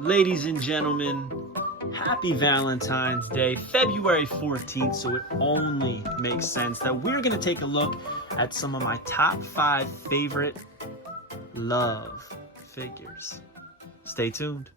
Ladies and gentlemen, happy Valentine's Day, February 14th, so it only makes sense that we're going to take a look at some of my top 5 favorite love figures. Stay tuned.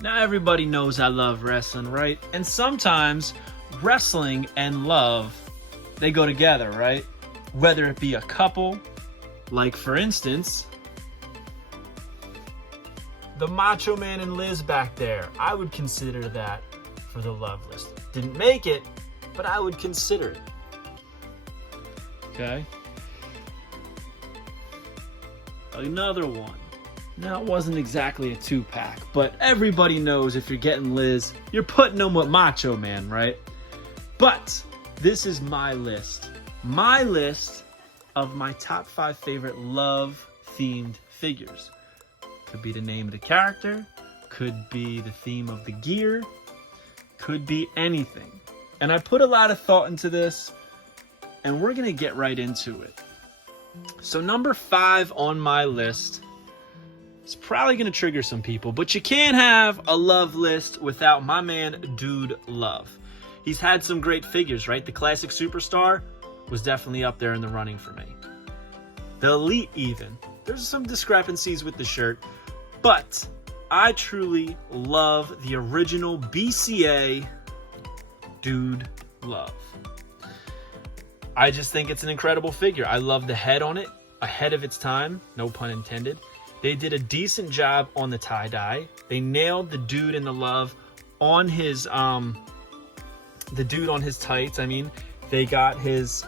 Now everybody knows I love wrestling, right? And sometimes wrestling and love, they go together, right? Whether it be a couple, like for instance, the Macho Man and Liz back there. I would consider that for the love list. Didn't make it, but I would consider it. Okay? Another one. Now, it wasn't exactly a 2-pack, but everybody knows if you're getting Liz, you're putting them with Macho Man, right? But this is my list. My list of my top 5 favorite love-themed figures. Could be the name of the character, could be the theme of the gear, could be anything. And I put a lot of thought into this, and we're going to get right into it. So number 5 on my list, it's probably going to trigger some people, but you can't have a love list without my man, Dude Love. He's had some great figures, right? The Classic Superstar was definitely up there in the running for me. The Elite even. There's some discrepancies with the shirt, but I truly love the original BCA Dude Love. I just think it's an incredible figure. I love the head on it, ahead of its time, no pun intended. They did a decent job on the tie-dye. They nailed the dude in the love on his, the dude on his tights. I mean, they got his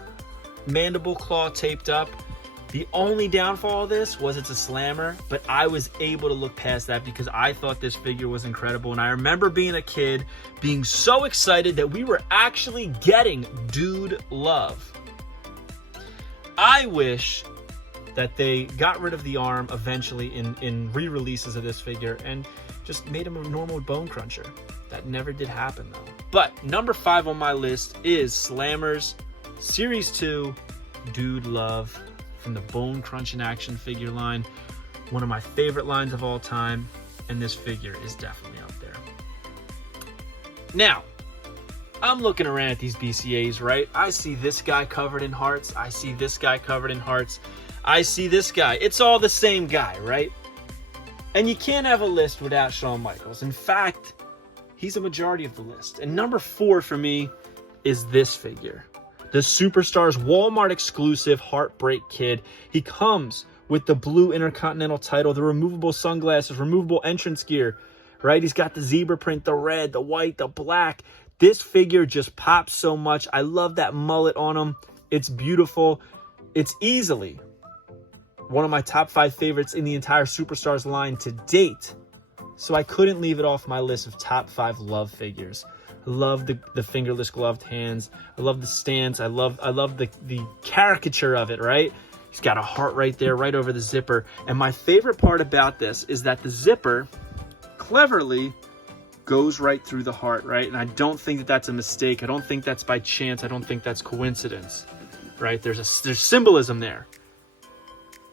mandible claw taped up. The only downfall of this was it's a slammer, but I was able to look past that because I thought this figure was incredible. And I remember being a kid, being so excited that we were actually getting Dude Love. I wish that they got rid of the arm eventually in re-releases of this figure and just made him a normal bone cruncher. That never did happen though. But number 5 on my list is Slammer's Series 2 Dude Love from the Bone Crunching action figure line. One of my favorite lines of all time, and this figure is definitely up there. Now, I'm looking around at these BCAs, right? I see this guy covered in hearts. I see this guy covered in hearts. I see this guy. It's all the same guy, right? And you can't have a list without Shawn Michaels. In fact, he's a majority of the list. And number 4 for me is this figure. The Superstars Walmart exclusive Heartbreak Kid. He comes with the blue Intercontinental title, the removable sunglasses, removable entrance gear, right? He's got the zebra print, the red, the white, the black. This figure just pops so much. I love that mullet on him. It's beautiful. It's easily one of my top 5 favorites in the entire Superstars line to date. So I couldn't leave it off my list of top 5 love figures. I love the fingerless gloved hands. I love the stance. I love the caricature of it, right? He's got a heart right there, right over the zipper. And my favorite part about this is that the zipper cleverly goes right through the heart, right? And I don't think that that's a mistake. I don't think that's by chance. I don't think that's coincidence, right? There's symbolism there.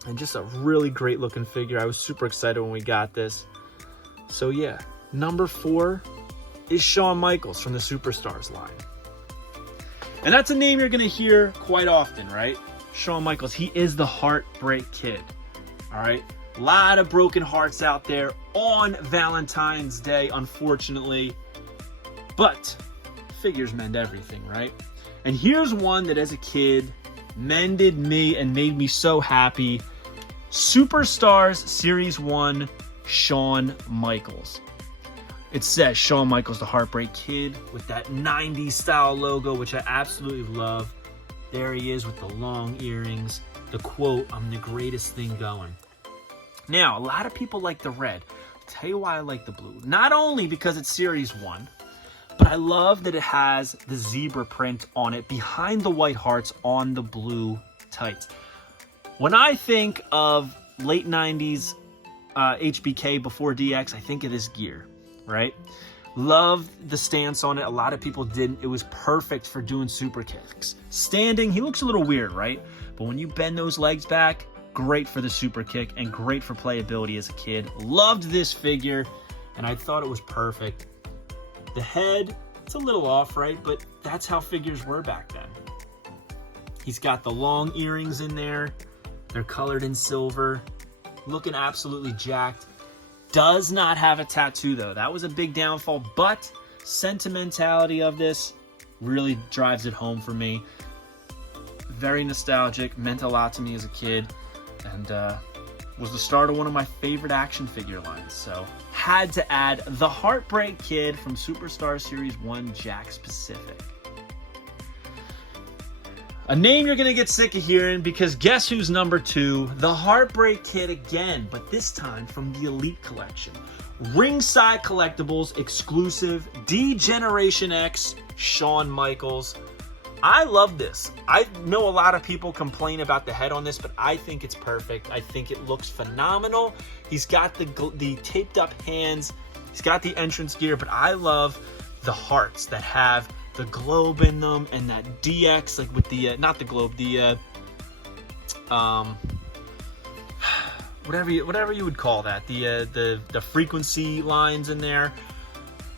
And just a really great looking figure. I was super excited when we got this. So yeah, number 4 is Shawn Michaels from the Superstars line. And that's a name you're going to hear quite often, right? Shawn Michaels. He is the Heartbreak Kid. All right? A lot of broken hearts out there on Valentine's Day, unfortunately. But figures mend everything, right? And here's one that as a kid mended me and made me so happy. Superstars Series 1 Shawn Michaels. It says Shawn Michaels, the Heartbreak Kid, with that 90s style logo, which I absolutely love. There he is with the long earrings. The quote, "I'm the greatest thing going." Now, a lot of people like the red. I'll tell you why I like the blue. Not only because it's Series 1, But I love that it has the zebra print on it behind the white hearts on the blue tights. When I think of late 90s HBK before DX, I think of this gear, right? Love the stance on it. A lot of people didn't. It was perfect for doing super kicks. Standing, he looks a little weird, right? But when you bend those legs back, great for the super kick and great for playability as a kid. Loved this figure, and I thought it was perfect. The head, it's a little off, right? But that's how figures were back then. He's got the long earrings in there. They're colored in silver. Looking absolutely jacked. Does not have a tattoo, though. That was a big downfall, but sentimentality of this really drives it home for me. Very nostalgic, meant a lot to me as a kid, and was the start of one of my favorite action figure lines. So had to add the Heartbreak Kid from Superstar Series 1 Jakks Pacific. A name you're going to get sick of hearing, because guess who's number 2? The Heartbreak Kid again, but this time from the Elite Collection. Ringside Collectibles exclusive D-Generation X Shawn Michaels. I love this. I know a lot of people complain about the head on this, but I think it's perfect. I think it looks phenomenal. He's got the taped up hands. He's got the entrance gear, but I love the hearts that have the globe in them and that DX, like with the not the globe, the whatever you would call that, the frequency lines in there.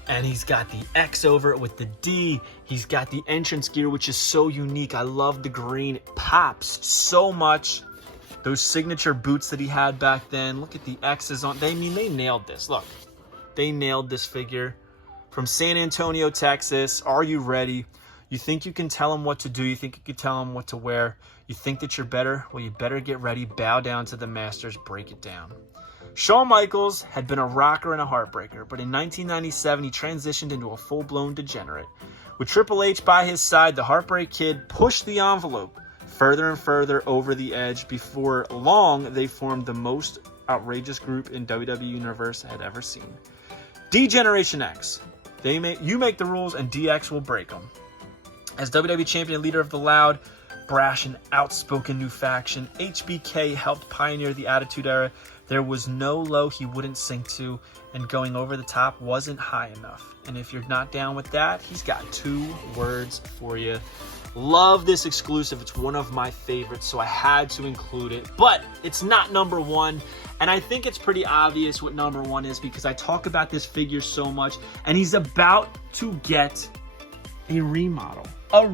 And he's got the X over it with the D. He's got the entrance gear, which is so unique. I love the green. It pops so much. Those signature boots that he had back then. Look at the X's on. They nailed this. Look, they nailed this figure. From San Antonio, Texas. Are you ready? You think you can tell him what to do? You think you can tell him what to wear? You think that you're better? Well, you better get ready. Bow down to the masters. Break it down. Shawn Michaels had been a rocker and a heartbreaker, but in 1997 he transitioned into a full-blown degenerate. With Triple H by his side, the Heartbreak Kid pushed the envelope further and further over the edge. Before long, they formed the most outrageous group in WWE Universe had ever seen. D-Generation X. You make the rules and DX will break them. As WWE Champion and leader of the loud, brash, and outspoken new faction, HBK helped pioneer the Attitude Era. There was no low he wouldn't sink to, and going over the top wasn't high enough. And if you're not down with that, he's got 2 words for you. Love this exclusive. It's one of my favorites, so I had to include it. But it's not number 1, and I think it's pretty obvious what number 1 is because I talk about this figure so much, and he's about to get a remodel, a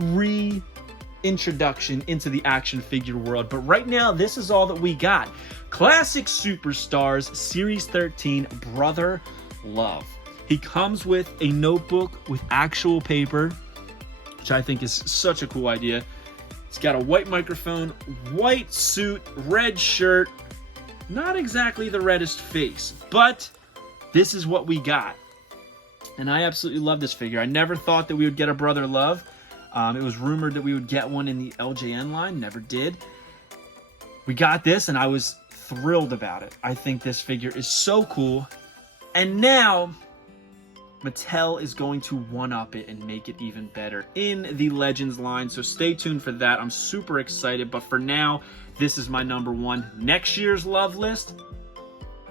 reintroduction into the action figure world. But right now, this is all that we got. Classic Superstars Series 13 Brother Love. He comes with a notebook with actual paper, which I think is such a cool idea. He's got a white microphone, white suit, red shirt. Not exactly the reddest face, but this is what we got. And I absolutely love this figure. I never thought that we would get a Brother Love. It was rumored that we would get one in the LJN line. Never did. We got this, and I was thrilled about it. I think this figure is so cool. And now, Mattel is going to one-up it and make it even better in the Legends line. So stay tuned for that. I'm super excited. But for now, this is my number 1. Next year's love list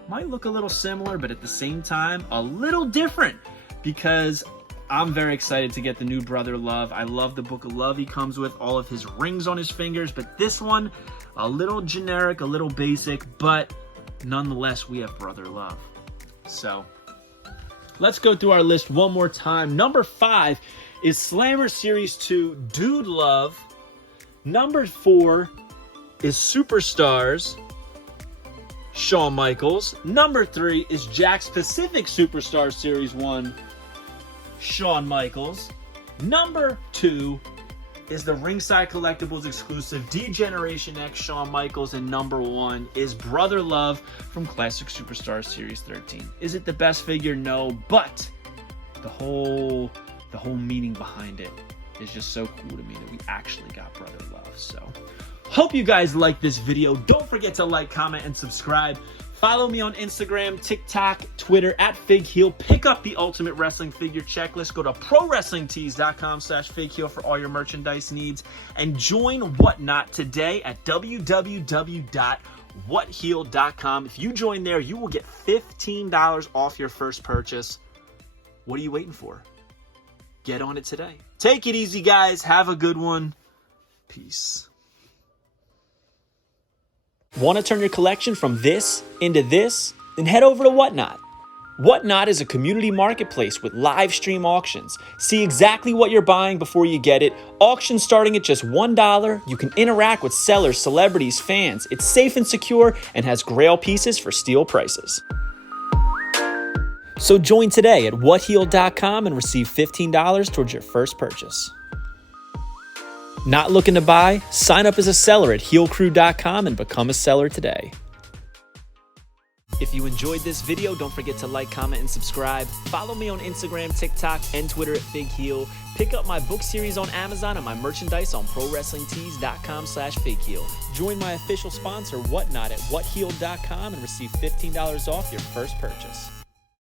might look a little similar, but at the same time, a little different. Because I'm very excited to get the new Brother Love. I love the Book of Love he comes with, all of his rings on his fingers. But this one, a little generic, a little basic, but nonetheless, we have Brother Love. So let's go through our list one more time. Number 5 is Slammer Series 2 Dude Love. Number 4 is Superstars Shawn Michaels. Number 3 is Jakks Pacific Superstars Series 1 Shawn Michaels. Number 2 is the Ringside Collectibles exclusive D-Generation X Shawn Michaels, and number 1 is Brother Love from Classic Superstars Series 13. Is it the best figure? No, but the whole meaning behind it is just so cool to me that we actually got Brother Love. So hope you guys like this video. Don't forget to like, comment, and subscribe. Follow me on Instagram, TikTok, Twitter at Fig Heel. Pick up the Ultimate Wrestling Figure Checklist. Go to ProWrestlingTees.com/FigHeel for all your merchandise needs. And join Whatnot today at www.whatheel.com. If you join there, you will get $15 off your first purchase. What are you waiting for? Get on it today. Take it easy, guys. Have a good one. Peace. Want to turn your collection from this into this? Then head over to Whatnot. Whatnot is a community marketplace with live stream auctions. See exactly what you're buying before you get it. Auctions starting at just $1. You can interact with sellers, celebrities, fans. It's safe and secure and has grail pieces for steal prices. So join today at whatheel.com and receive $15 towards your first purchase. Not looking to buy? Sign up as a seller at heelcrew.com and become a seller today. If you enjoyed this video, don't forget to like, comment, and subscribe. Follow me on Instagram, TikTok, and Twitter at Fig Heel. Pick up my book series on Amazon and my merchandise on ProWrestlingTees.com/FigHeel. Join my official sponsor, Whatnot, at whatheel.com and receive $15 off your first purchase.